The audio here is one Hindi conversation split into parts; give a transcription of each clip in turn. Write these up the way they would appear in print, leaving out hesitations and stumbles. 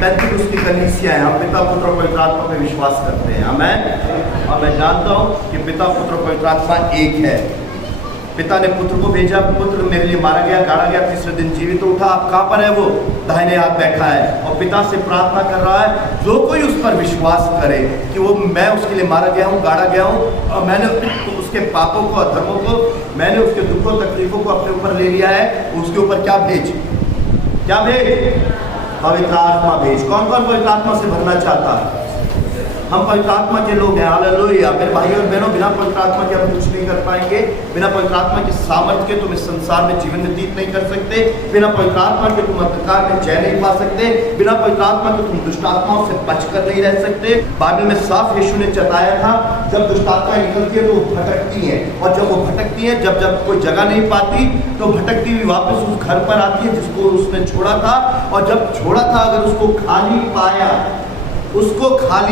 पेंतिकुस्त की कलीसिया है, हम पिता पुत्र और पवित्र आत्मा पे विश्वास करते हैं, आमेन। और मैं जानता हूँ कि पिता पुत्र और पवित्र आत्मा एक है। पिता ने पुत्र को भेजा, पुत्र मेरे लिए मारा गया, गाड़ा गया, तीसरे दिन जीवित उठा। अब कहाँ पर है वो? दाहिने हाथ बैठा है और पिता से प्रार्थना कर रहा है, जो कोई उस पर विश्वास करे कि वो मैं उसके लिए मारा गया हूँ, गाड़ा गया हूँ और मैंने उसके पापों को, अधर्मों को, मैंने उसके दुखों तकलीफों को अपने ऊपर ले लिया है, उसके ऊपर क्या भेज? क्या भेज? पवित्र आत्मा भेज। कौन कौन पवित्र आत्मा से भरना चाहता है? हम पवित्र आत्मा के लोग हैं, हालेलुया। मेरे भाई और बहनों, बिना पवित्र आत्मा के हम कुछ नहीं कर पाएंगे। बिना पवित्र आत्मा के सामर्थ्य के तुम इस संसार में जीवन व्यतीत नहीं कर सकते। बिना पवित्र आत्मा के तुम अंधकार में जय नहीं पा सकते। बिना पवित्र आत्मा के तुम दुष्ट आत्माओं से बचकर नहीं रह सकते। बाइबल में साफ यीशु ने बताया था, जब दुष्ट आत्माएं निकलती है तो वो भटकती हैं, और जब वो भटकती हैं, जब जब कोई जगह नहीं पाती तो भटकती हुई वापस उस घर पर आती है जिसको उसने छोड़ा था। और जब छोड़ा था, अगर उसको खाली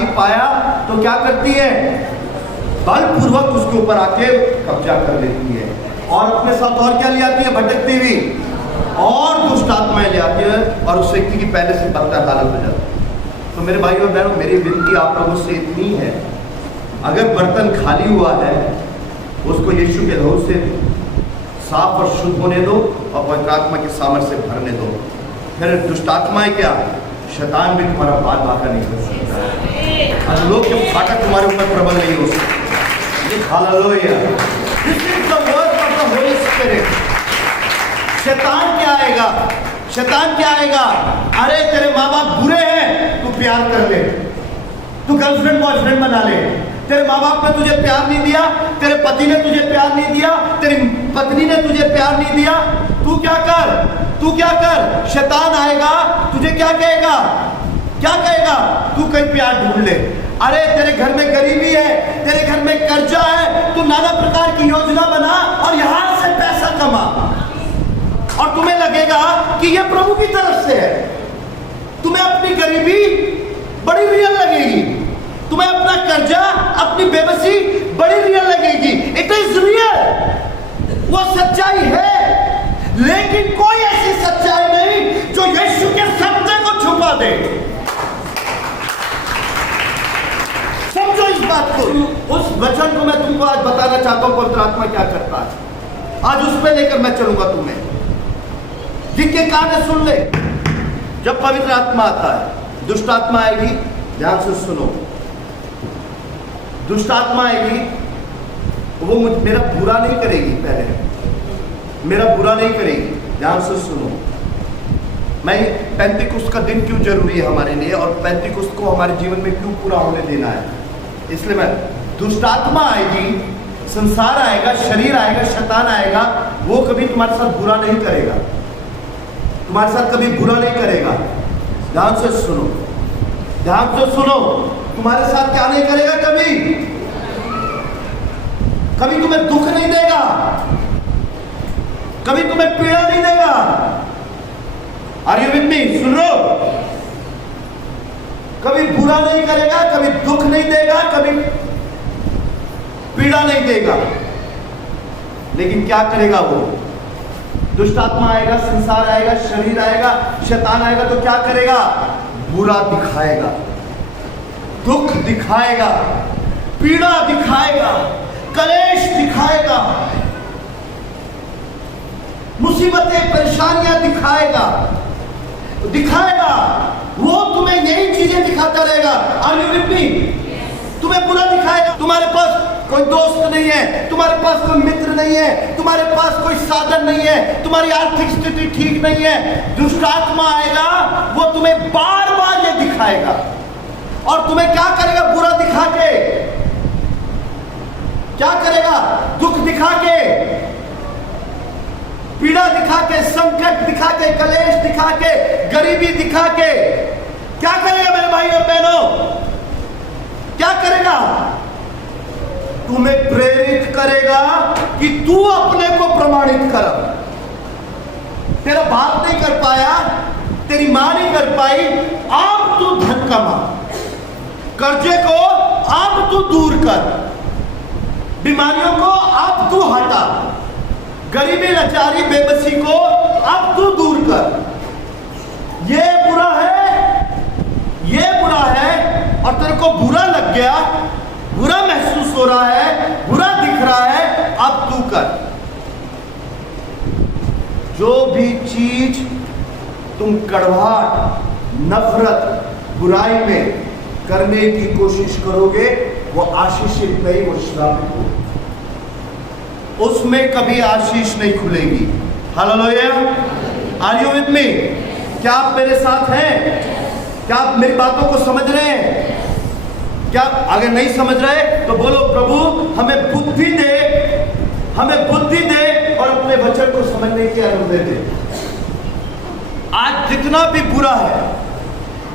पाया तो क्या करती है? बलपूर्वक उसके ऊपर आके कब्जा कर लेती है और अपने साथ और क्या ले आती है? भटकती हुई और दुष्ट आत्माएं ले आती है और उस व्यक्ति की पहले से बदतर हालत हो जाती है। तो मेरे भाइयों और बहनों, मेरी विनती आप लोगों से इतनी है, अगर बर्तन खाली हुआ है उसको यीशु के लहू से साफ और शुद्ध होने दो और पवित्र आत्मा के सामर्थ्य से भरने दो। फिर दुष्ट आत्माएं क्या? शैतान भी तुम्हारा बाल बांका नहीं कर सकता। आज लोग के फाटक तुम्हारे ऊपर प्रबल नहीं हो सकते। Hallelujah. This is the work of the Holi spirit. शैतान क्या आएगा? शैतान क्या आएगा? अरे तेरे माँ बाप बुरे हैं, तू प्यार कर ले, तू गर्लफ्रेंड बॉयफ्रेंड बना ले। तेरे माँ बाप ने तुझे प्यार नहीं दिया, तेरे पति ने तुझे प्यार नहीं दिया, तेरी पत्नी ने तुझे प्यार नहीं दिया, तू क्या कर? तू क्या कर? शैतान आएगा, तुझे क्या कहेगा? क्या कहेगा? तू कहीं प्यार ढूंढ ले। अरे तेरे घर में गरीबी है, तेरे घर में कर्जा है, तू नाना प्रकार की योजना बना और यहां से पैसा कमा, और तुम्हें लगेगा कि ये प्रभु की तरफ से है। तुम्हें अपनी गरीबी बड़ी रियल लगेगी, तुम्हें अपना कर्जा, अपनी बेबसी बड़ी रियल लगेगी। इट इज रियल, वो सच्चाई है। लेकिन कोई ऐसी सच्चाई नहीं जो यीशु के सत्य को छुपा दे। समझो इस बात को। उस वचन को मैं तुमको आज बताना चाहता हूं, पवित्र आत्मा क्या करता है। आज उस पे लेकर मैं चलूंगा तुम्हें। जिनके कान है सुन ले। जब पवित्र आत्मा आता है, दुष्ट आत्मा आएगी, ध्यान से सुनो। दुष्ट आत्मा आएगी, वो मेरा बुरा नहीं करेगी, पहले मेरा बुरा नहीं करेगी। ध्यान से सुनो। मैं पेंतिकुस्त का दिन क्यों जरूरी है हमारे लिए, और पेंतिकुस्त को हमारे जीवन में क्यों पूरा होने देना है, इसलिए मैं दुष्ट आत्मा आएगी, संसार आएगा, शरीर आएगा, शैतान आएगा, वो कभी तुम्हारे साथ बुरा नहीं करेगा, तुम्हारे साथ कभी बुरा नहीं करेगा। ध्यान से सुनो, ध्यान से सुनो। तुम्हारे साथ क्या नहीं करेगा? कभी तुम्हें दुख नहीं देगा, कभी तुम्हें पीड़ा नहीं देगा। Are you with me? सुन लो। कभी बुरा नहीं करेगा, कभी दुख नहीं देगा, कभी पीड़ा नहीं देगा। लेकिन क्या करेगा वो? दुष्ट आत्मा आएगा, संसार आएगा, शरीर आएगा, शैतान आएगा, तो क्या करेगा? बुरा दिखाएगा, दुख दिखाएगा, पीड़ा दिखाएगा, कलेश दिखाएगा, मुसीबतें, परेशानियां दिखाएगा। वो तुम्हें यही चीजें दिखाता रहेगा। Are you with me? तुम्हें बुरा दिखाएगा। तुम्हारे पास कोई दोस्त नहीं है, तुम्हारे पास कोई मित्र नहीं है, तुम्हारे पास कोई साधन नहीं है, तुम्हारी आर्थिक स्थिति ठीक नहीं है। दुष्ट आत्मा आएगा, वो तुम्हें बार बार ये दिखाएगा, और तुम्हें क्या करेगा? बुरा दिखा के क्या करेगा? दुख दिखा के, पीड़ा दिखा के, संकट दिखा के, कलेश दिखा के, गरीबी दिखा के क्या करेगा मेरे भाई और बहनों? क्या करेगा? तुम्हें प्रेरित करेगा कि तू अपने को प्रमाणित कर। तेरा बाप नहीं कर पाया, तेरी मां नहीं कर पाई, अब तू धन कमा, कर्जे को अब तू दूर कर, बीमारियों को अब तू हटा, गरीबी, लाचारी, बेबसी को अब तू दूर कर। ये बुरा है, ये बुरा है और तेरे को बुरा लग गया, बुरा महसूस हो रहा है, बुरा दिख रहा है, अब तू कर। जो भी चीज तुम कड़वाहट, नफरत, बुराई में करने की कोशिश करोगे वो आशीषित नहीं, वो श्रापित होगी। उसमें कभी आशीष नहीं खुलेगी। Hallelujah. Are you with me? क्या आप मेरे साथ हैं? क्या आप मेरी बातों को समझ रहे हैं? क्या अगर नहीं समझ रहे तो बोलो, प्रभु हमें बुद्धि दे, हमें बुद्धि दे और अपने वचन को समझने की अनुमति दे। आज जितना भी बुरा है,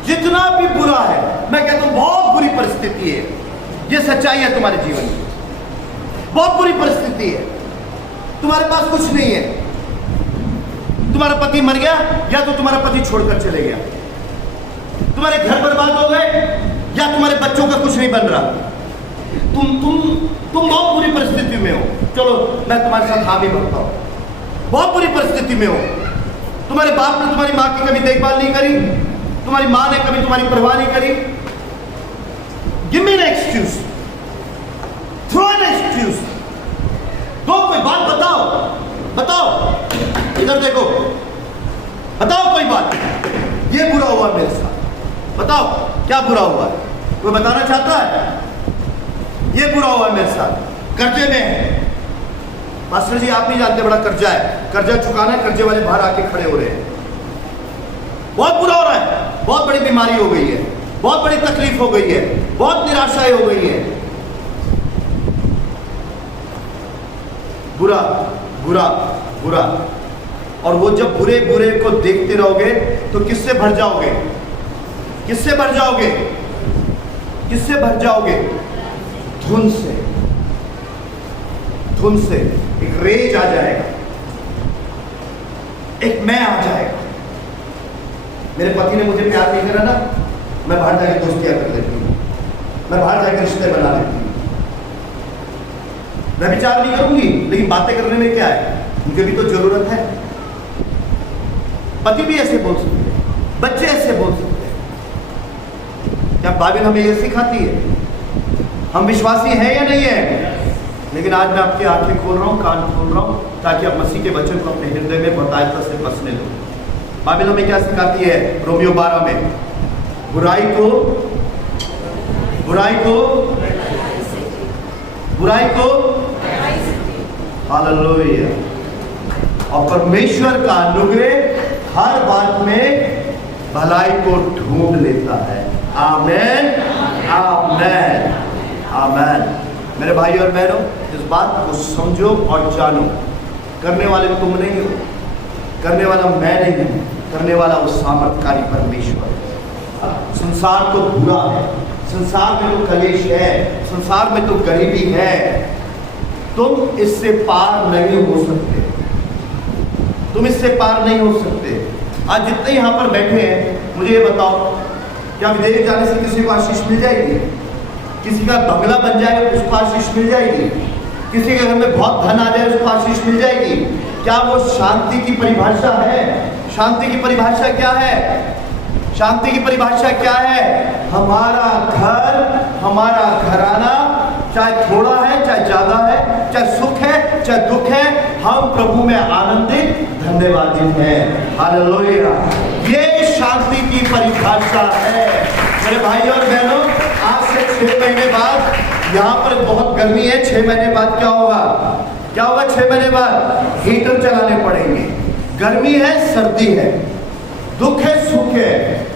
जितना भी बुरा है, मैं कहता हूं बहुत बुरी परिस्थिति है, ये सच्चाई है तुम्हारे जीवन में, बहुत बुरी परिस्थिति है, तुम्हारे पास कुछ नहीं है, तुम्हारा पति मर गया या तो तुम्हारा पति छोड़कर चले गया, तुम्हारे घर बर्बाद हो गए या तुम्हारे बच्चों का कुछ नहीं बन रहा, तुम बहुत बुरी परिस्थिति में हो। चलो मैं तुम्हारे साथ हामी भरता हूं, बहुत बुरी परिस्थिति में हो। तुम्हारे बाप ने तुम्हारी मां की कभी देखभाल नहीं करी, तुम्हारी मां ने कभी तुम्हारी परवाह नहीं करी। Give me an excuse, throw an excuse, दो कोई बात बताओ, बताओ, इधर देखो, बताओ कोई बात। ये बुरा हुआ मेरे साथ, बताओ क्या बुरा हुआ है? कोई बताना चाहता है? ये बुरा हुआ है मेरे साथ, कर्जे में है। मास्टर जी आप नहीं जानते, बड़ा कर्जा है, कर्जा चुकाना है, कर्जे वाले बाहर आके खड़े हो रहे हैं, बहुत बुरा हो रहा है, बहुत बड़ी बीमारी हो गई है, बहुत बड़ी तकलीफ हो गई है, बहुत निराशाएं हो गई है। बुरा बुरा बुरा। और वो जब बुरे बुरे को देखते रहोगे तो किससे भर जाओगे? किससे भर जाओगे? किससे भर जाओगे? धुन से, धुन से। एक रेज आ जाएगा, एक मैं आ जाएगा। मेरे पति ने मुझे प्यार नहीं करा ना, मैं बाहर जाकर दोस्तियां कर लेती हूँ, मैं बाहर जाकर रिश्ते बना लेती हूँ। मैं विचार नहीं करूंगी, लेकिन बातें करने में क्या है, उनके भी तो जरूरत है। पति भी ऐसे बोल सकते हैं, बच्चे ऐसे बोल सकते हैं। क्या बाइबल हमें ये सिखाती है? हम विश्वासी हैं या नहीं है? लेकिन आज मैं आपकी आंखें खोल रहा हूँ, कान खोल रहा हूँ, ताकि आप मसीह के वचन को अपने हृदय में बाकायदा से बसने लो। बाइबल हमें क्या सिखाती है? रोमियो 12 में बुराई को हालेलुया। और परमेश्वर का अनुग्रह हर बात में भलाई को ढूंढ लेता है। आमेन, आमेन, आमेन। मेरे भाई और बहनों, इस बात को समझो और जानो, करने वाले तुम नहीं हो, करने वाला मैं नहीं हूं, करने वाला वो सामर्थकारी परमेश्वर है। संसार तो बुरा है, संसार में तो कलेश है, संसार में तो गरीबी है, तुम इससे पार नहीं हो सकते, तुम इससे पार नहीं हो सकते। आज जितने यहाँ पर बैठे हैं, मुझे ये बताओ, क्या विदेश जाने से किसी को आशीष मिल जाएगी? किसी का बंगला बन जाएगा उसको आशीष मिल जाएगी? किसी के घर में बहुत धन आ जाए उसको आशीष मिल जाएगी? क्या वो शांति की परिभाषा है? शांति की परिभाषा क्या है? शांति की परिभाषा क्या है? हमारा घर, हमारा घराना, चाहे थोड़ा है चाहे ज्यादा है, चाहे सुख है चाहे दुख है, हम प्रभु में आनंदित धन्यवादी हैं। हालेलुया। ये शांति की परिभाषा है। मेरे भाई और बहनों, आज से 6 महीने बाद, यहाँ पर बहुत गर्मी है, 6 महीने बाद क्या होगा? क्या होगा 6 महीने बाद? हीटर चलाने पड़ेंगे। गर्मी है, सर्दी है, दुख है, सुख है,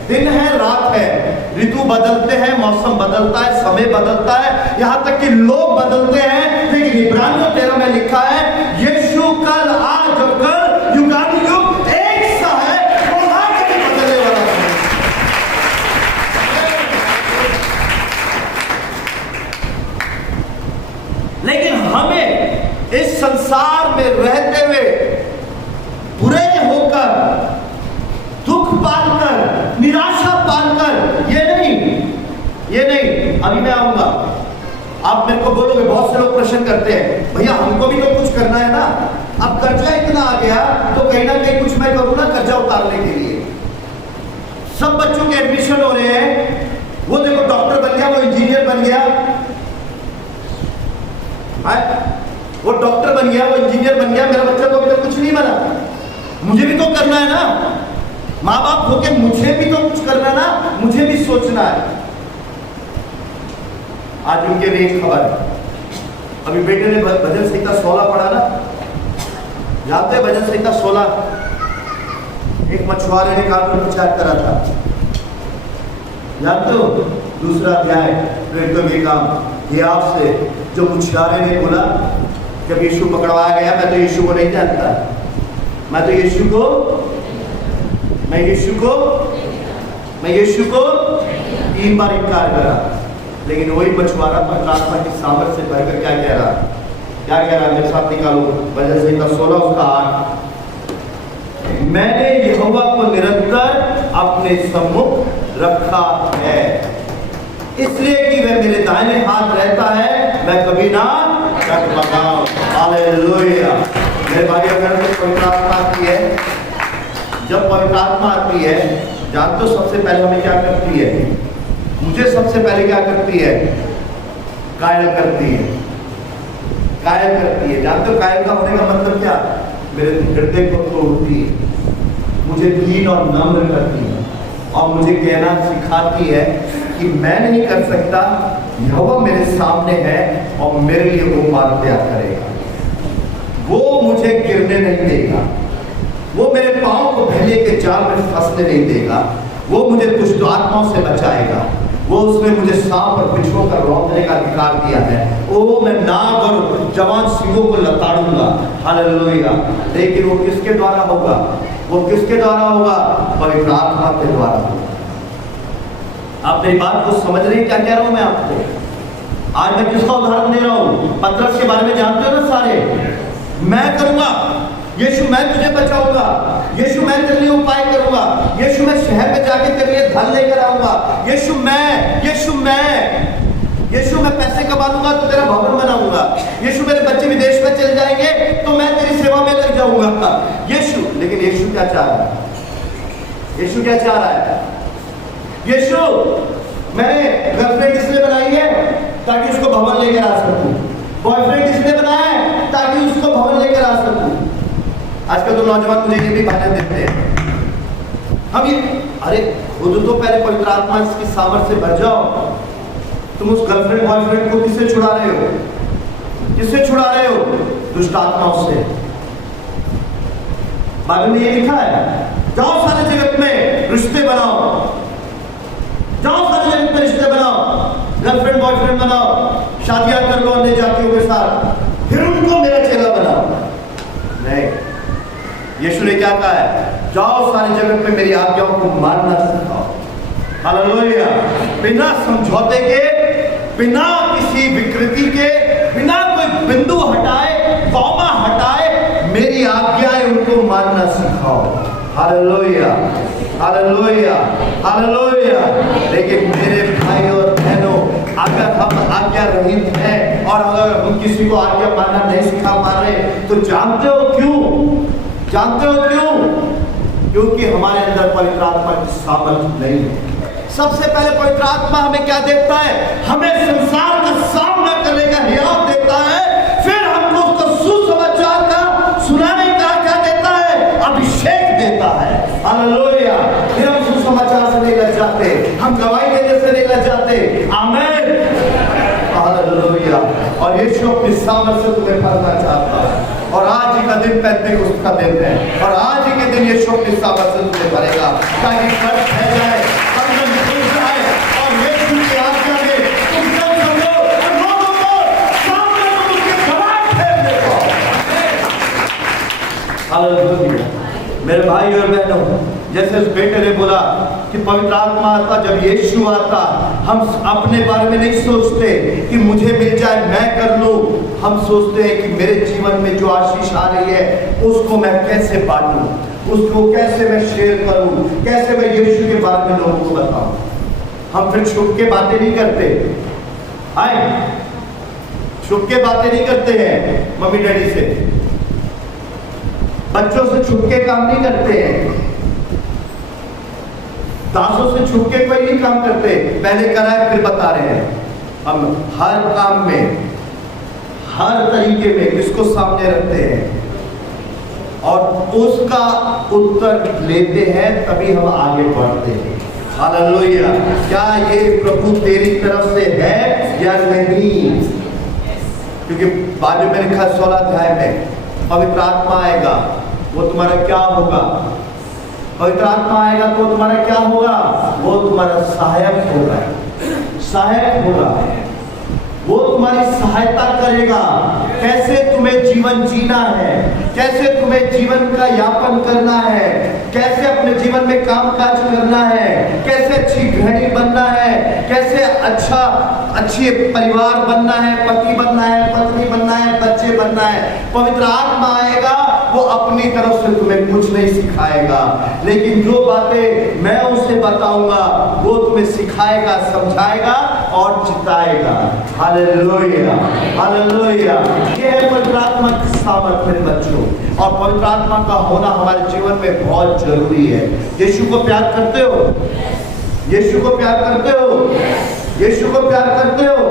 दिन है, रात है, ऋतु बदलते हैं, मौसम बदलता है, समय बदलता है, यहाँ तक कि लोग बदलते हैं। लेकिन इब्रानियों 13 में लिखा है, यीशु कल, आज और कल, युगानुयुग एक सा है, वो ना कभी बदलने वाला है। लेकिन हमें इस संसार में रहते हुए बुरे होकर, दुख पालकर, निराशा पालकर, ये नहीं, अभी मैं आऊंगा। आप मेरे को बोलोगे, बहुत से लोग प्रश्न करते हैं, भैया हमको भी तो कुछ करना है ना, अब कर्जा इतना आ गया तो कहीं ना कहीं कुछ मैं करूँ ना कर्जा उतारने के लिए। सब बच्चों के एडमिशन हो रहे हैं। वो देखो डॉक्टर बन गया, वो इंजीनियर बन गया, वो डॉक्टर बन गया, वो इंजीनियर बन गया, मेरा बच्चा तो अभी तक कुछ नहीं बना। मुझे भी तो करना है ना, माँ बाप होके मुझे भी तो कुछ करना है ना, मुझे भी सोचना है। आज उनके लिए एक खबर है, अभी बेटे ने भजन संहिता 16 पढ़ा ना, जानते हैं भजन संहिता 16? एक मछुआरे ने कानून प्रचार करा था, जानते हो? दूसरा अध्याय फिर तो ये काम ये आपसे जो मछुआरे ने बोला, जब यीशु पकड़वाया गया, मैं तो यीशु को नहीं जानता, मैं यीशु को 3 बार इनकार करा। लेकिन वही मछुआरा पवित्र आत्मा की सामर्थ से भरकर क्या कह रहा मेरे साथ निकालो, भजन संहिता 16 उसका 8। मैंने यहोवा को निरंतर अपने सम्मुख रखा है, इसलिए कि वह मेरे दाहिने हाथ रहता है, मैं कभी ना डगमगाऊं। हालेलुया। मेरे भाई, अगर पवित्र आत्मा आती है, जब पवित्र आत्मा आती है, जानते हो सबसे पहले हमें क्या करती है? मुझे सबसे पहले क्या करती है? कायल करती है। जानते हो कायल का होने का मतलब क्या? मेरे हृदय को तोड़ती है, मुझे दीन और नम्र करती है, और मुझे कहना सिखाती है कि मैं नहीं कर सकता, यहोवा मेरे सामने है और मेरे लिए वो मार्ग तैयार करेगा। वो मुझे गिरने नहीं देगा, वो मेरे पांव को भेड़िए के जाल में फंसने नहीं देगा, वो मुझे दुष्ट आत्माओं से बचाएगा, वो उसने मुझे सांप और बिच्छुओं का रौंदने का अधिकार दिया है, वो मैं नाग और जवान सिंहों को लताड़ूंगा। हालेलुया। लेकिन वो किसके द्वारा होगा? पवित्र आत्मा के द्वारा होगा। आप मेरी बात को समझ रहे हैं क्या कह रहा हूं मैं आपको? आज मैं किसका उदाहरण दे रहा हूं? पतरस के बारे में जानते हो ना सारे? मैं करूंगा, यीशु मैं तुझे बचाऊंगा, यीशु मैं तेरे लिए उपाय करूंगा, यीशु मैं शहर में जाके तेरे लिए धन लेकर आऊंगा, यीशु मैं पैसे कमा लूंगा तो तेरा भवन बनाऊंगा, यीशु मेरे बच्चे विदेश में चले जाएंगे तो मैं तेरी सेवा में लग जाऊंगा। लेकिन यीशु क्या चाह रहा है? यीशु मैंने गर्लफ्रेंड इसलिए बनाई है ताकि उसको भवन लेकर आ सकूं, बॉयफ्रेंड इसलिए बनाया है ताकि उसको भवन लेकर आ सकूं। आजकल तो नौजवान मुझे ये भी बहाने देते हैं, हम ये अरे खुद तो पहले पवित्र आत्मा की सामर्थ से भर जाओ। तुम उस गर्लफ्रेंड बॉयफ्रेंड को किससे छुड़ा रहे हो? दुष्ट आत्माओं से। बाइबल में ये लिखा है, जाओ सारे जगत में रिश्ते बनाओ, गर्लफ्रेंड बॉयफ्रेंड बनाओ, शादियां कर लो अन्य जातियों के साथ, फिर उनको मेरा चेला बनाओ। नहीं, यीशु ने क्या कहा है? जाओ सारी जगत में मेरी आज्ञाओं को मानना सिखाओ। हालेलुया। बिना समझौते के, बिना किसी विकृति के, बिना कोई बिंदु हटाए, कौमा हटाए, मेरी आज्ञाएं उनको मानना सिखाओ। Hallelujah, hallelujah, hallelujah. लेकिन मेरे भाई और बहनों, अगर हम आज्ञा रहित हैं और अगर हम किसी को आज्ञा मानना नहीं सिखा पा रहे, तो जानते हो क्यों? क्योंकि हमारे अंदर पवित्र आत्मा की सामर्थ नहीं है। सबसे पहले पवित्र आत्मा हमें क्या देता है? हमें संसार का सामना करने का हियाव देता है, फिर हमको उसको सुसमाचार का सुनाने का क्या देता है? अभिषेक देता है। हालेलुया। फिर हम सुसमाचार से नहीं लग जाते, हम गवाही देने से नहीं लग जाते। आमीन। हालेलुया। और यीशु अपनी सामर्थ से तुम्हें भरना चाहता है, और आज ही का दिन पेंतेकोस्त का दिन है, और आज ही के दिन यीशु अपनी सामर्थ से तुम्हें भरेगा, ताकि कष्ट रह जाए, बंधन खुल जाए, और यीशु की आज्ञा में तुम चल सको और लोगों को सामने तुम उसके गवाह ठहरने को। हालेलुया। मेरे भाई और बहनों, जैसे उस बेटे ने बोला कि पवित्र आत्मा आता, जब यीशु आता, हम अपने बारे में नहीं सोचते कि मुझे मिल जाए मैं कर लूं, हम सोचते हैं कि मेरे जीवन में जो आशीष आ रही है उसको मैं कैसे बांटूं, उसको कैसे मैं शेयर करूं, कैसे मैं यीशु के बारे में लोगों को बताऊं। हम फिर छुप के बातें नहीं करते, छुप के बातें नहीं करते हैं मम्मी डैडी से, बच्चों से छुप के काम नहीं करते हैं, दासों से छुप के कोई नहीं काम करते, पहले कराए फिर बता रहे हैं। हम हर काम में, हर तरीके में इसको सामने रखते हैं और उसका उत्तर लेते हैं, तभी हम आगे बढ़ते हैं। हालेलुया। क्या ये प्रभु तेरी तरफ से है या नहीं? क्योंकि बाद में लिखा 16 अध्याय में, पवित्र आत्मा आएगा, वो तुम्हारा क्या होगा? पवित्र आत्मा आएगा तो तुम्हारा क्या होगा? वो तुम्हारा सहायक होगा, सहायक होगा। वो तुम्हारी सहायता करेगा, कैसे तुम्हें जीवन जीना है, कैसे तुम्हें जीवन का यापन करना है, कैसे अपने जीवन में काम काज करना है, कैसे अच्छी गृहिणी बनना है, कैसे अच्छे परिवार बनना है, पति बनना है, पत्नी बनना है, बच्चे बनना है। पवित्र आत्मा आएगा, वो अपनी तरफ से तुम्हें कुछ नहीं सिखाएगा, लेकिन जो बातें मैं उसे बताऊंगा वो तुम्हें सिखाएगा, समझाएगा और जिताएगा। Hallelujah, hallelujah. ये है पवित्र आत्मा की सामर्थ मेरे बच्चों, और पवित्र आत्मा का होना हमारे जीवन में बहुत जरूरी है। यीशु को प्यार करते हो? यीशु को प्यार करते हो? यीशु को प्यार करते हो?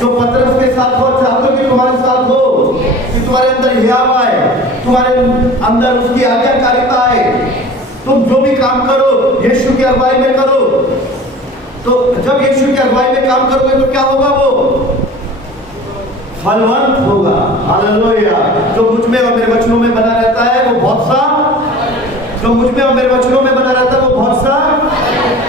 तो पतरस के साथ हो, चाहते हो कि तुम्हारे साथ हो, कि तुम्हारे अंदर हियाव आए, तुम्हारे अंदर उसकी आज्ञाकारिता आए। तुम जो भी काम करो यीशु की अगुवाई में करो। तो जब यीशु की अगुवाई में काम करोगे तो क्या होगा? वो फलवंत होगा। हालेलुया। जो मुझ में और मेरे वचनों में बना रहता है वो बहुत सा, जो मुझ में और मेरे वचनों में बना रहता है वो बहुत सा,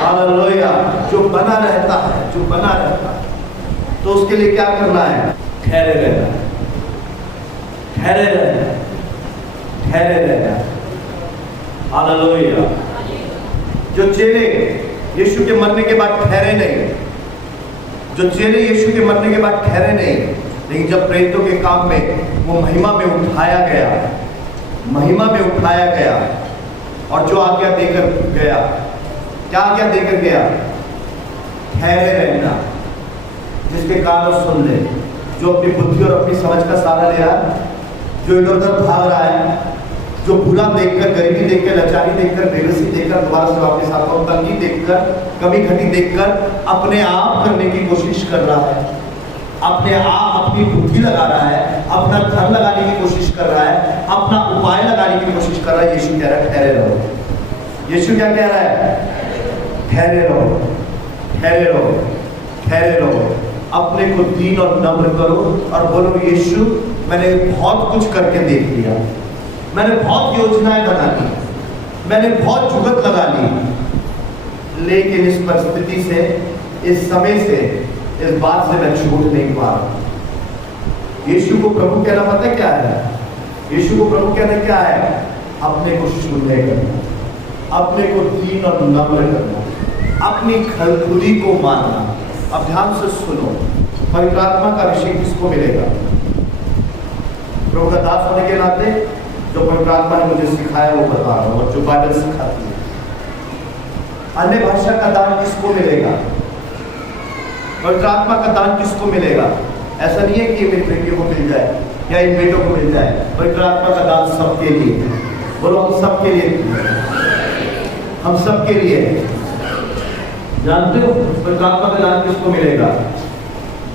हालेलुया। जो बना रहता है, जो बना रहता है, तो उसके लिए क्या करना है? ठहरे रहना, ठहरे रहना, ठहरे रहना। हालेलुया। जो चेले यीशु के मरने के बाद ठहरे नहीं, जो चेले यीशु के मरने के बाद ठहरे नहीं, लेकिन जब प्रेरितों के काम में वो महिमा में उठाया गया, महिमा में उठाया गया, और जो आज्ञा देकर गया, क्या आज्ञा देकर गया? ठहरे रहना। जिसके कान सुन ले, जो अपनी बुद्धि और अपनी समझ का सहारा ले रहा है, जो इधर उधर भाग रहा है, जो बुरा देखकर, गरीबी देखकर, लाचारी देखकर, बेबसी देखकर, दोबारा से वापस आता हूं, तंगी देखकर, कमी घटी देखकर अपने आप करने की कोशिश कर रहा है, अपने आप अपनी बुद्धि लगा रहा है, अपना धन लगाने की कोशिश कर रहा है, अपना उपाय लगाने की कोशिश कर रहा है। यीशु कह रहा है ठहरे रहो। यीशु क्या कह रहा है? ठहरे रहो, ठहरे रहो, ठहरे रहो। अपने को दीन और नम्र करो और बोलो, यीशु मैंने बहुत कुछ करके देख लिया, मैंने बहुत योजनाएं बना ली, मैंने बहुत जुगत लगा ली, लेकिन इस परिस्थिति से, इस समय से, इस बात से मैं छूट नहीं पा रहा। यीशु को प्रभु कहना पता है क्या है? यीशु को प्रभु कहना क्या है? अपने को शून्य करना, अपने को दीन और नम्र करना, अपनी खुदी को मानना। अब ध्यान से सुनो, पवित्र आत्मा का अभिषेक किसको मिलेगा? प्रभु का दास होने के नाते जो पवित्र आत्मा ने मुझे सिखाया वो बता रहा हूँ, और जो बाइबल सिखाती है। अन्य भाषा का दान किसको मिलेगा? पवित्र आत्मा का दान किसको मिलेगा? ऐसा नहीं है कि मेरी बेटियों को मिल जाए या इन बेटों को मिल जाए। पवित्र आत्मा का दान सबके लिए। बोलो, हम सबके लिए, हम सबके लिए। जानते हो पवित्र आत्मा का दान किसको मिलेगा?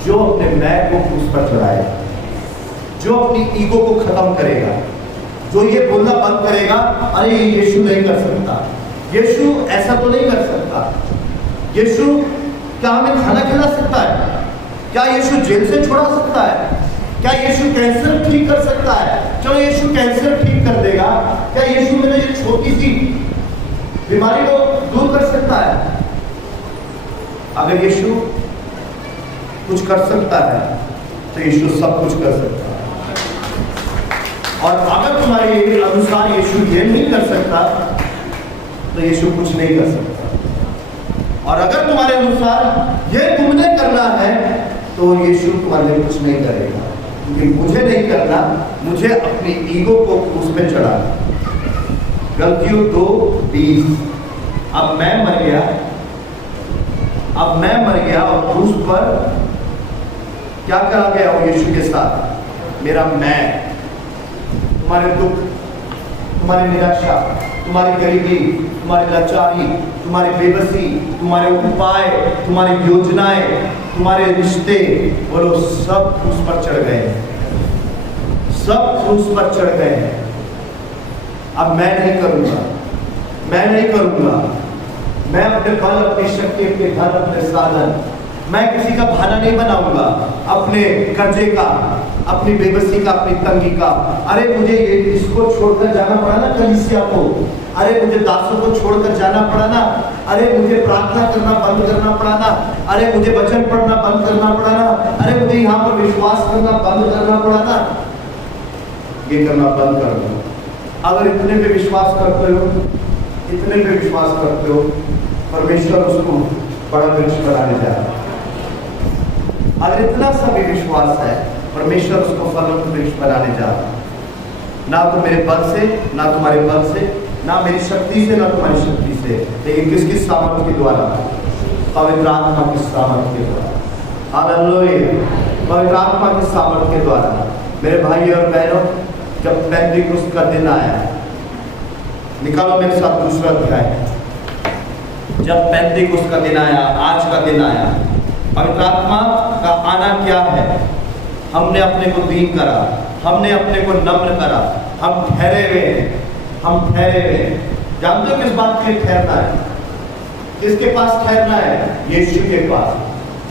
जो अपने मैं को क्रूस पर चढ़ाएगा, जो अपनी ईगो को खत्म करेगा, जो ये बोलना बंद करेगा, अरे यीशु नहीं कर सकता, यीशु ऐसा तो नहीं कर सकता, यीशु क्या हमें खाना खिला सकता है? क्या यीशु जेल से छुड़ा सकता है? क्या यीशु कैंसर ठीक कर सकता है? चलो यीशु कैंसर ठीक कर देगा। क्या यीशु मेरे ये छोटी सी बीमारी को दूर कर सकता है? अगर यीशु कुछ कर सकता है तो यीशु सब कुछ कर सकता है। और अगर तुम्हारे अनुसार यीशु ये नहीं कर सकता तो यीशु कुछ नहीं कर सकता। और अगर तुम्हारे अनुसार ये तुमने करना है तो यीशु तुम्हारे लिए कुछ नहीं करेगा, क्योंकि मुझे नहीं करना, मुझे अपनी ईगो को उसमें चढ़ाना। गलतियों 2:20। अब मैं मर गया, अब मैं मर गया और क्रूस पर क्या करा गया हो यीशु के साथ? मेरा मैं, तुम्हारे दुख, तुम्हारी निराशा, तुम्हारी गरीबी, तुम्हारी लाचारी, तुम्हारी बेबसी, तुम्हारे उपाय, तुम्हारी योजनाएं, तुम्हारे रिश्ते, बोलो सब क्रूस पर चढ़ गए, सब क्रूस पर चढ़ गए। अब मैं नहीं करूंगा, मैं नहीं करूंगा, मैं अपने बल, अपनी शक्ति, अपने धन, अपने साधन, मैं किसी का बहाना नहीं बनाऊंगा, अपने कर्जे का, अपनी बेबसी का, अपनी तंगी का। अरे मुझे ये इसको छोड़कर जाना पड़ा ना कलीसिया को, अरे मुझे दासों को छोड़कर जाना पड़ा ना, अरे मुझे प्रार्थना करना बंद करना पड़ा ना, अरे मुझे वचन पढ़ना बंद करना पड़ा ना, अरे मुझे यहाँ पर विश्वास करना बंद करना पड़ा ना, ये करना बंद कर दो। अगर इतने पे विश्वास करते हो, इतने पे विश्वास करते हो, परमेश्वर उसको बड़ा वृक्ष बनाने जा रहा है। अगर इतना सा भी विश्वास है, परमेश्वर उसको फलवंत वृक्ष बनाने जा रहा है। ना तो मेरे बल से, ना तुम्हारे बल से, ना मेरी शक्ति से, ना तुम्हारी शक्ति से, लेकिन किसकी सामर्थ के द्वारा? पवित्र आत्मा की सामर्थ के द्वारा। हालेलुया, पवित्र आत्मा की सामर्थ के द्वारा। मेरे भाई और बहनों, जब पेंटिकुस्त का दिन आया, निकालो मेरे साथ दूसरा अध्याय। जब पेंटिकुस्त का दिन आया, आज का दिन आया, पवित्र आत्मा का आना क्या है? हमने अपने को दीन करा, हमने अपने को नम्र करा, हम ठहरे हुए, हम ठहरे हुए। जानते हो किस बात के लिए ठहरना है? किसके पास ठहरना है? यीशु के पास।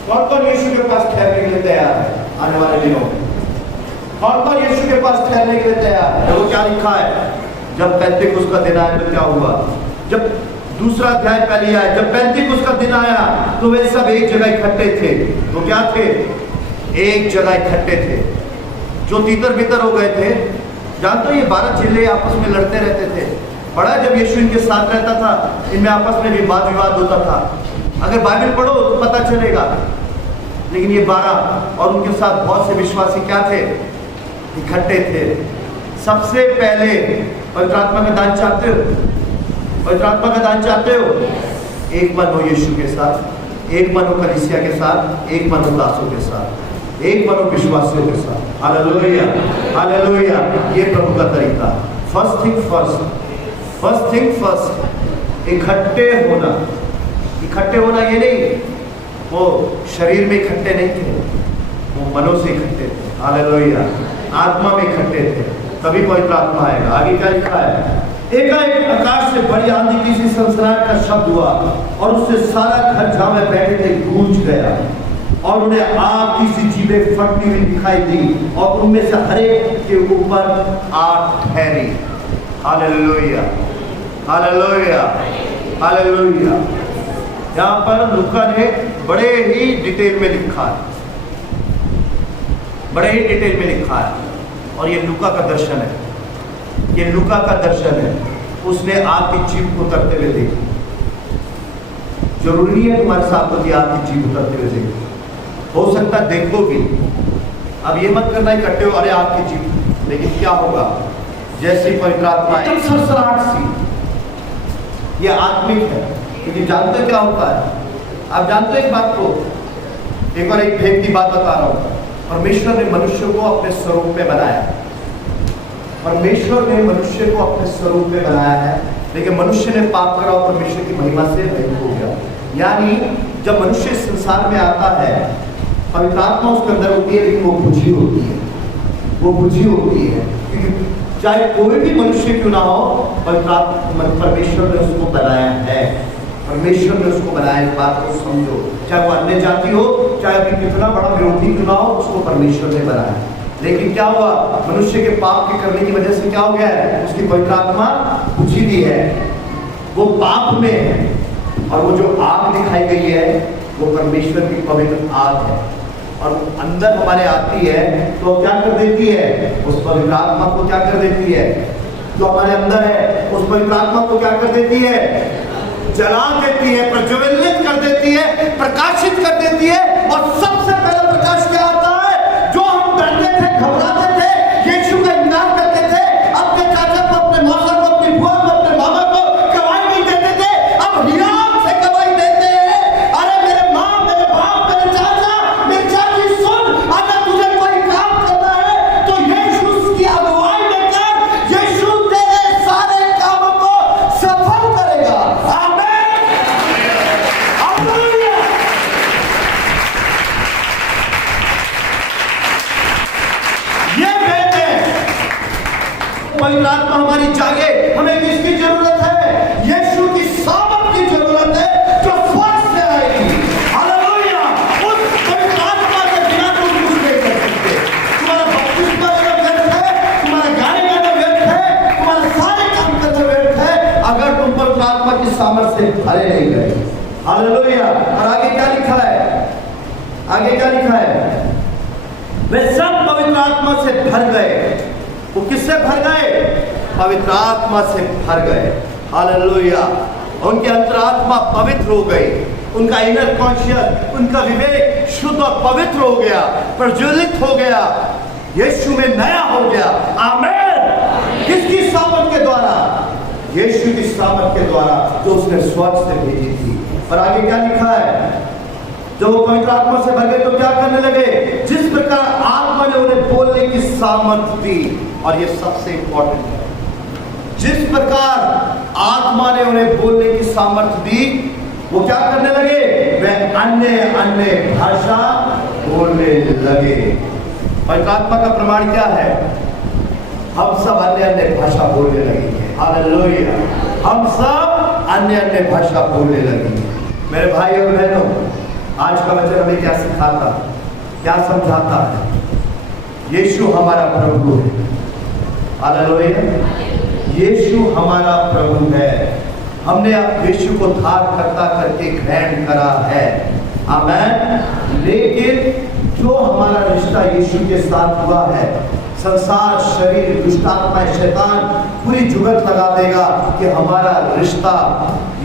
कौन कौन यीशु के पास ठहरने के लिए तैयार है आने वाले दिनों में? कौन कौन यीशु के पास ठहरने के लिए तैयार है? देखो क्या लिखा है, जब पेंतिकुस्त का दिन आया तो क्या हुआ? जब दूसरा अध्याय पहले आया, जब पेंतिकुस्त का दिन आया तो वे सब एक जगह इकट्ठे थे। तो क्या थे? एक जगह इकट्ठे थे। जो तीतर बितर हो गए थे, जानते हो ये 12 चेले आपस में लड़ते रहते थे। पढ़ा जब यीशु इनके साथ रहता था, इनमें आपस में भी वाद विवाद होता था। अगर बाइबल पढ़ो तो पता चलेगा। लेकिन ये 12 और उनके साथ बहुत से विश्वासी क्या थे? इकट्ठे थे। सबसे पहले पवित्र आत्मा का दान चाहते हो? पवित्र आत्मा का दान चाहते हो? एक मन हो यीशु के साथ, एक मन हो कलीसिया के साथ, एक मन हो दासों के साथ, एक मन हो विश्वासियों के साथ। Hallelujah, hallelujah. ये प्रभु का तरीका। First thing first, first thing first. इकट्ठे होना, इकट्ठे होना ये नहीं वो शरीर में इकट्ठे नहीं थे, वो मनों से इकट्ठे थे। हालेलुया, आत्मा में इकट्ठे थे, तभी पवित्र आत्मा आएगा। आगे क्या लिखा है? एकाएक आकाश से बड़ी आंधी की सी सनसनाहट का शब्द हुआ और उससे सारा घर जहां में बैठे थे गूंज गया और उन्हें आग की सी जीभें फटती हुई दिखाई दी और उनमें से हर एक के ऊपर आग ठहरी। Hallelujah, hallelujah, hallelujah. यहाँ पर लूका ने बड़े ही डिटेल में लिखा है, बड़े ही डिटेल में लिखा है। और ये लूका का दर्शन है, ये लूका का दर्शन है। उसने आग की जीभ को उतरते हुए देखी। जरूरी है तुम्हारे साथ को आग की जीभ उतरते हुए देखी, हो सकता देखोगे। अब ये मत करना इकट्ठे हो अरे आग की जीभ, लेकिन क्या होगा जैसे पवित्र आत्मा एकदम सरसराहट सी। ये आत्मिक है, क्योंकि जानते क्या होता है? आप जानते एक बात को, एक बार एक भेद की बात बता रहा हूं। परमेश्वर ने मनुष्य को अपने स्वरूप में बनाया, परमेश्वर ने मनुष्य को अपने स्वरूप में बनाया है, लेकिन मनुष्य ने पाप करा और परमेश्वर की महिमा से रहित हो गया। यानी जब मनुष्य इस संसार में आता है, पवित्र आत्मा उसके अंदर होती है, लेकिन वो बुझी होती है, वो बुझी होती है। क्योंकि चाहे कोई भी मनुष्य क्यों ना हो, परमेश्वर ने उसको बनाया है, परमेश्वर ने उसको बनाया। इस बात को समझो, चाहे वो अन्य जाति हो, चाहे अभी कितना बड़ा विरोधी क्यों ना हो, उसको परमेश्वर ने बनाया। लेकिन क्या हुआ? मनुष्य के पाप के करने की वजह से क्या हो गया है? उसकी पवित्र आत्मा बुझी दी है, वो पाप में है। और वो जो आग दिखाई गई है वो परमेश्वर की पवित्र आग है, और अंदर हमारे आती है तो क्या कर देती है? उस पवित्र आत्मा को क्या कर देती है? जो हमारे अंदर है उस पवित्र आत्मा को क्या कर देती है? जला देती है, प्रज्वलित कर देती है, प्रकाशित कर देती है। और सबसे पहला प्रकाश क्या आता है? जो हम डरते थे, घबराते थे, यीशु का इनकार करते थे, अपने चाचा को, अपने मौसा को, अपनी बुआ को, अपने मामा को गवाही नहीं देते थे, अब हिराम से गवाही देते हैं। अरे मेरे माँ, मेरे बाप, मेरे चाचा, मेरी चाची सुन, अगर तुझे कोई काम करना है तो यीशु की अगुवाई में कर। यीशु तेरे साथ पवित्र आत्मा हमारी जागे। हमें किसकी जरूरत है? यीशु की सामर्थ की जरूरत है जो स्वर्ग से आएगी। हालेलुया। उस पवित्र आत्मा के बिना तुम कुछ नहीं कर सकते। तुम्हारा बपतिस्मा लेना व्यर्थ है, तुम्हारा गाने गाना व्यर्थ है, तुम्हारे सारे काम करना व्यर्थ है अगर तुम पवित्र आत्मा की सामर्थ से भरे नहीं गए। हालेलुया। और आगे क्या लिखा है? आगे क्या लिखा है? वे सब पवित्र आत्मा से भर गए। वो किससे भर गए? पवित्र आत्मा से भर गए। हालेलुया। उनकी अंतरात्मा पवित्र हो गई, उनका इनर कॉन्शियस, उनका विवेक शुद्ध और पवित्र हो गया, प्रज्वलित हो गया, यीशु में नया हो गया। आमीन। किसकी सामर्थ के द्वारा? यीशु की सामर्थ के द्वारा जो उसने स्वर्ग से भेजी थी। और आगे क्या लिखा है? जब वो पवित्र आत्मा से भर गए तो क्या करने लगे? जिस प्रकार आत्मा ने उन्हें बोलने की सामर्थ दी, और ये सबसे इंपॉर्टेंट है, जिस प्रकार आत्मा ने उन्हें बोलने की सामर्थ दी, वो क्या करने लगे? वे अन्य अन्य भाषा बोलने लगे। पवित्र आत्मा का प्रमाण क्या है? हम सब अन्य अन्य भाषा बोलने लगेंगे। हालेलुया। हम सब अन्य अन्य भाषा बोलने लगेंगे। मेरे भाई और बहनों, आज का वचन हमें क्या सिखाता, क्या समझाता है? यीशु हमारा प्रभु है। हालेलुया। यीशु हमारा प्रभु है। हमने यीशु को धारणकर्ता करके ग्रहण करा है। आमीन। लेकिन जो हमारा रिश्ता यीशु के साथ हुआ है, संसार, शरीर, दुष्टात्मा, शैतान पूरी जुगत लगा देगा कि हमारा रिश्ता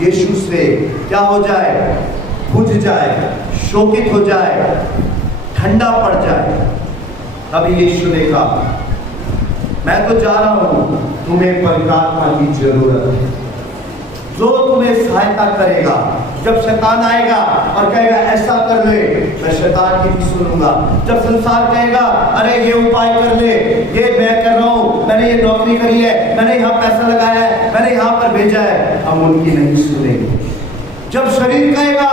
यीशु से क्या हो जाए? बुझ जाए, शोकित हो जाए, ठंडा पड़ जाए। तभी यीशु ने कहा, मैं तो जा रहा हूं, तुम्हें पवित्र आत्मा की जरूरत है जो तुम्हें सहायता करेगा। जब शैतान आएगा और कहेगा ऐसा कर ले, मैं शैतान की भी सुनूंगा। जब संसार कहेगा अरे ये उपाय कर ले, ये मैं कर रहा हूं, मैंने ये नौकरी करी है, मैंने यहाँ पैसा लगाया है, मैंने यहाँ पर भेजा है, हम उनकी नहीं सुनेंगे। जब शरीर कहेगा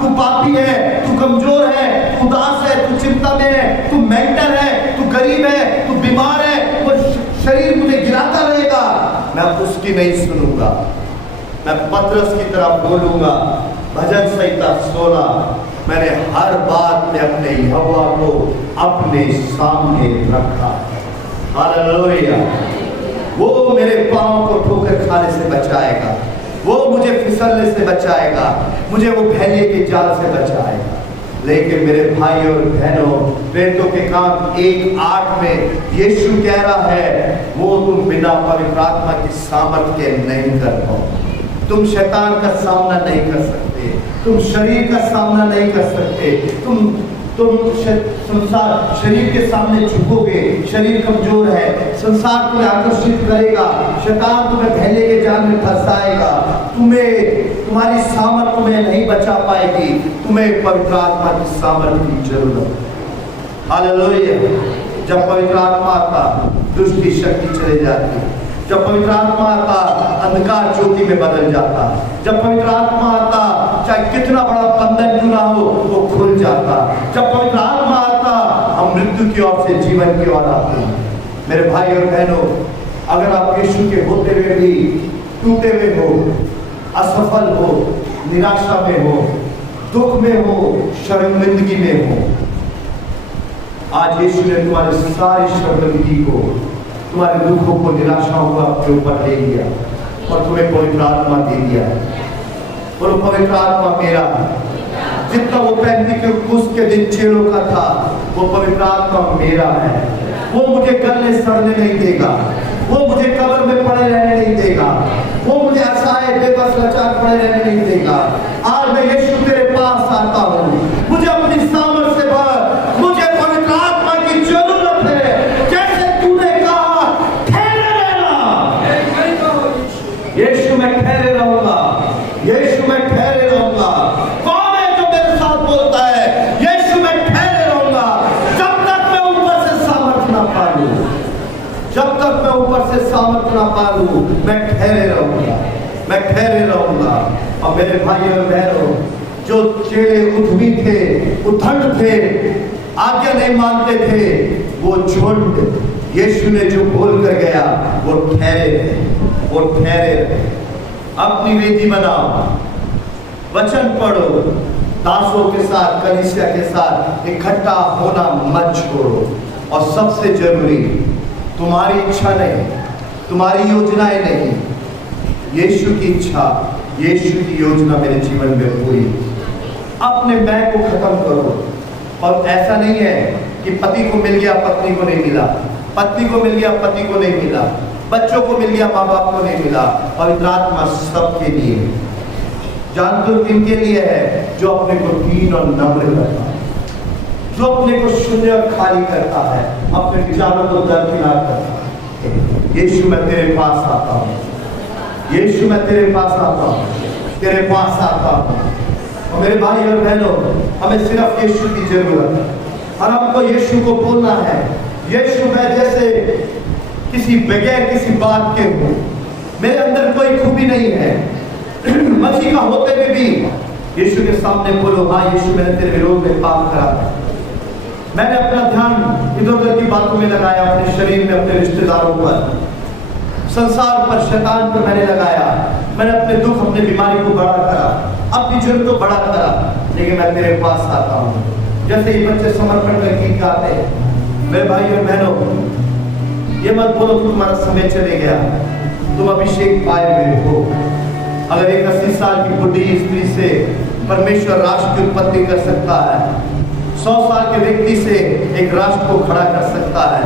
तू पापी है, तू कमजोर है, तू उदास है, तू चिंता में है, तू मेंटल है, तू गरीब है, तू बीमार है, वो शरीर मुझे गिराता रहेगा, मैं उसकी नहीं सुनूंगा। मैं पतरस की तरह बोलूंगा, भजन संहिता 16, मैंने हर बात में अपने यहोवा को अपने सामने रखा। हालेलुया। वो मेरे पांव को ठोकर खाने से बचाएगा, वो मुझे फिसलने से बचाएगा, मुझे वो फैलिए के जाल से बचाएगा। लेकिन मेरे भाई और बहनों, प्रेरितों के काम 1:8 में यीशु कह रहा है, वो तुम बिना पवित्र आत्मा की सामर्थ के नहीं कर पाओ। तुम शैतान का सामना नहीं कर सकते, तुम शरीर का सामना नहीं कर सकते, तुम संसार शरीर के सामने झुकोगे, शरीर कमजोर है, संसार तुम्हें आकर्षित करेगा, शैतान तुम्हें पहले के जाल में फंसाएगा, तुम्हारी सामर्थ तुम्हें नहीं बचा पाएगी। तुम्हें पवित्र आत्मा की सामर्थ की जरूरत है। हालेलुया। जब पवित्र आत्मा आता, दुष्ट की शक्ति चले जाती है। जब पवित्र आत्मा आता, अंधकार ज्योति में बदल जाता। जब पवित्र आत्मा आता, चाहे कितना बड़ा बंधन क्यों ना हो, वो खुल जाता। जब पवित्र आत्मा आता, हम मृत्यु की ओर से जीवन की ओर आते हैं। मेरे भाई और बहनों, अगर आप यीशु के होते हुए भी टूटे हुए हो, असफल हो, निराशा में हो, दुख में हो, शर्मिंदगी में हो, आज यीशु ने तुम्हारी सारी शर्मिंदगी को, तुम्हारे दुखों को, निराशाओं को आपके ऊपर ले लिया और तुम्हें पवित्र आत्मा दे दिया। और पवित्र आत्मा मेरा है। जितना वो पेंतिकुस्त के दिन चेलों का था, वो पवित्र आत्मा मेरा है। वो मुझे गलने सड़ने नहीं देगा, वो मुझे कब्र में पड़े रहने नहीं देगा, वो मुझे असहाय बेबस लाचार पड़े रहने नहीं देगा। आज मैं यीशु तेरे पास आता हूँ, मुझे अपनी सामर्थ से भर, मुझे पवित्र आत्मा की जरूरत है। जैसे तूने कहा ठहरे रहना, यीशु मैं ठहरे रहूंगा, यीशु मैं ठहरे रहूंगा। कौन है जो मेरे साथ बोलता है यीशु मैं ठहरे रहूंगा? जब तक मैं ऊपर से सामर्थ ना पा लूं, जब तक मैं ऊपर से सामर्थ ना पा लूं, मैं ठहरे रहूंगा, मैं ठहरे रहूंगा। और मेरे भाई और बहनों, जो चेले उद्यमी थे, उद्दंड थे, आज्ञा नहीं मानते थे, वो झुंड यीशु ने जो बोल कर गया वो ठहरे थे, वो ठहरे थे। अपनी वेदी बनाओ, वचन पढ़ो, दासों के साथ, कलीसिया के साथ इकट्ठा होना मत छोड़ो। और सबसे जरूरी, तुम्हारी इच्छा नहीं, तुम्हारी योजनाएं नहीं, यीशु की इच्छा, यीशु की योजना मेरे जीवन में पूरी। अपने मैं को खत्म करो। और ऐसा नहीं है कि पति को मिल गया पत्नी को नहीं मिला, पत्नी को मिल गया पति को नहीं मिला, बच्चों को मिल गया माँ बाप को नहीं मिला। पवित्र आत्मा सबके लिए, जानते हो किनके लिए है? जो अपने को दीन और नम्र करता है, जो अपने को शून्य और खाली करता है, अपने विचारों को दरकिनार करता है। यीशु मैं तेरे पास आता हूँ, यीशु मैं तेरे पास आता हूँ, तेरे पास आता हूँ। और मेरे भाई और बहनों, हमें सिर्फ यीशु की जरूरत है और हमको यीशु को बोलना है। यीशु मैं जैसे किसी बगैर किसी बात के हूँ, मेरे अंदर कोई खूबी नहीं है, मसीह का होते हुए भी यीशु के सामने बोलो, हाँ यीशु मैंने तेरे विरोध में पाप करा है। मैंने अपना ध्यान इधर उधर की बातों में लगाया, अपने शरीर में, अपने रिश्तेदारों पर, संसार पर, शैतान पर मैंने लगाया। मैंने अपने दुख, अपने बीमारी को बड़ा करा, अपनी जुर्म को बड़ा करा। लेकिन मैं तेरे पास आता हूँ। जैसे ही बच्चे समर्पण कर गीत गाते हैं, मेरे भाई और बहनों, ये मत बोलो कि तुम्हारा समय चले गया, तुम अभिषेक पाए हुए हो। अगर एक 80 साल की बुढ़ी स्त्री से परमेश्वर राष्ट्र की उत्पत्ति कर सकता है, 100 साल के व्यक्ति से एक राष्ट्र को खड़ा कर सकता है,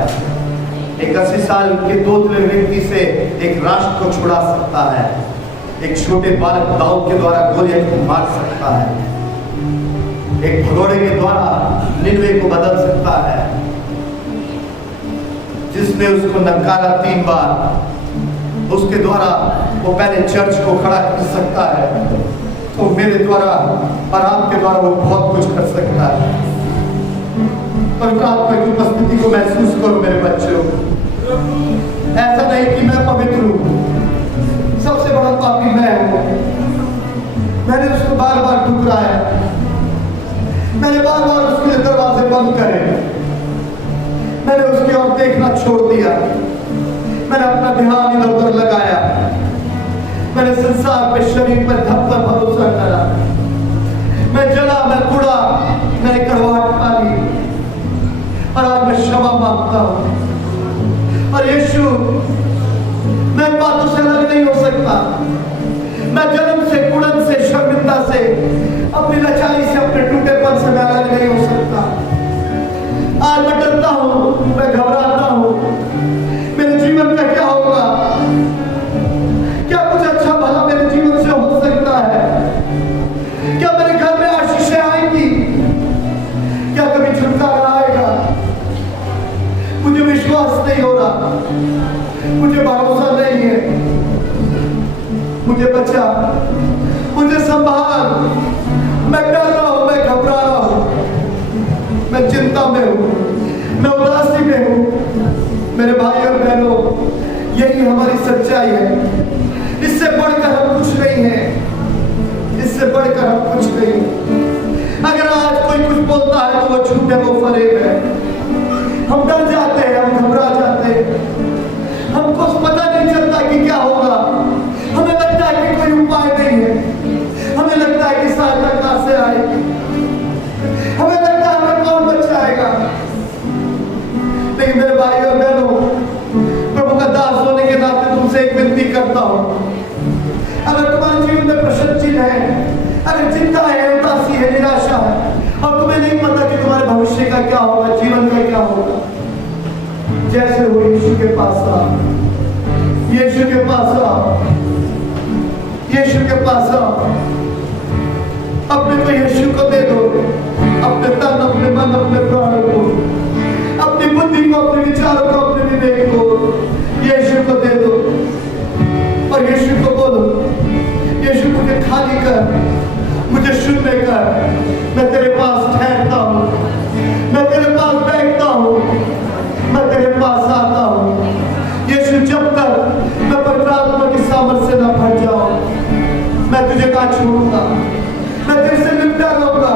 एक 80 साल के दूसरे व्यक्ति से एक राष्ट्र को छुड़ा सकता है, एक छोटे बालक दाऊद के द्वारा गोलियत को मार सकता है, एक भगोड़े के द्वारा निनवे को बदल सकता है, जिसने उसको नकारा 3 बार, उसके द्वारा वो पहले चर्च को खड़ा कर सकता है, तो मेरे द्वारा और आपके द्वारा वो बहुत कुछ कर सकता है। पवित्र आत्मा की उपस्थिति को महसूस करो मेरे बच्चों। ऐसा नहीं कि मैं पवित्र हूँ, सबसे बड़ा पापी मैं हूँ। मैंने उसको बार बार ठुकराया, मैंने बार बार उसके लिए दरवाजे बंद करे, मैंने उसकी ओर देखना छोड़ दिया, मैंने अपना ध्यान इधर उधर लगाया, मैंने संसार पे, शरीर पर, धन पर भरोसा करा, मैं जला, मैं बुढ़ा, मैंने कड़वाहट पाली, और आज मैं क्षमा मांगता हूँ। और यीशु, मैं बातों से अलग नहीं हो सकता, मैं जन्म से, कुड़न से, शर्मिंदा से, अपनी लाचारी से, अपने टूटेपन से मैं अलग नहीं हो सकता। आज मैं डरता हूँ, मैं घबराता हूँ, मेरे जीवन का क्या होगा, क्या कुछ अच्छा भला मेरे जीवन से हो सकता है, क्या मेरे घर में आशीषें आएंगी, क्या कभी छुटकारा आएगा। मुझे विश्वास नहीं हो रहा, मुझे भरोसा नहीं है। मुझे बचा, मुझे संभाल, मैं डर रहा हूं, मैं घबरा रहा हूं, मैं चिंता में हूं, मैं उदासी में हूं। मेरे भाई और बहनों, यही हमारी सच्चाई है। इससे बढ़कर हम कुछ नहीं है, इससे बढ़कर हम कुछ नहीं। अगर आज कोई कुछ बोलता है तो वो झूठ है, वो फरेब है। हम डर जाते हैं, हम घबरा जाते हैं, हमको पता नहीं चलता कि क्या होगा। हमें लगता है कि कोई उपाय नहीं है, हमें लगता है कि सहायता कहां से आएगी, हमें लगता है हमें कौन बचाएगा। लेकिन मेरे भाई और बहनों, प्रभु का दास होने के नाते तुमसे एक विनती करता हूं, अगर तुम्हारे जीवन में प्रश्न चिन्ह है, अगर चिंता है, उदासी है, निराशा है, और तुम्हें नहीं पता कि तुम्हारे भविष्य का क्या होगा, जीवन का क्या होगा, जैसे हो यीशु के पास आओ, यीशु के पास आओ, यीशु के पास आओ। अपने को यीशु को दे दो, अपने तन, अपने मन, अपने प्राण को, अपनी बुद्धि को, अपने विचारों को, अपने विवेक को यीशु को दे दो। और यीशु को बोलो, यीशु मुझे खाली कर, मुझे शून्य कर, मैं तेरे पास ठहरता हूँ, मैं तेरे पास बैठता हूँ, मैं तेरे पास आता हूँ। यीशु, जब तक मैं पवित्र आत्मा की सामर्थ से न भर जाऊं, मैं तुझे ना छोड़ूंगा, मैं तेरे से निपटा रहूंगा।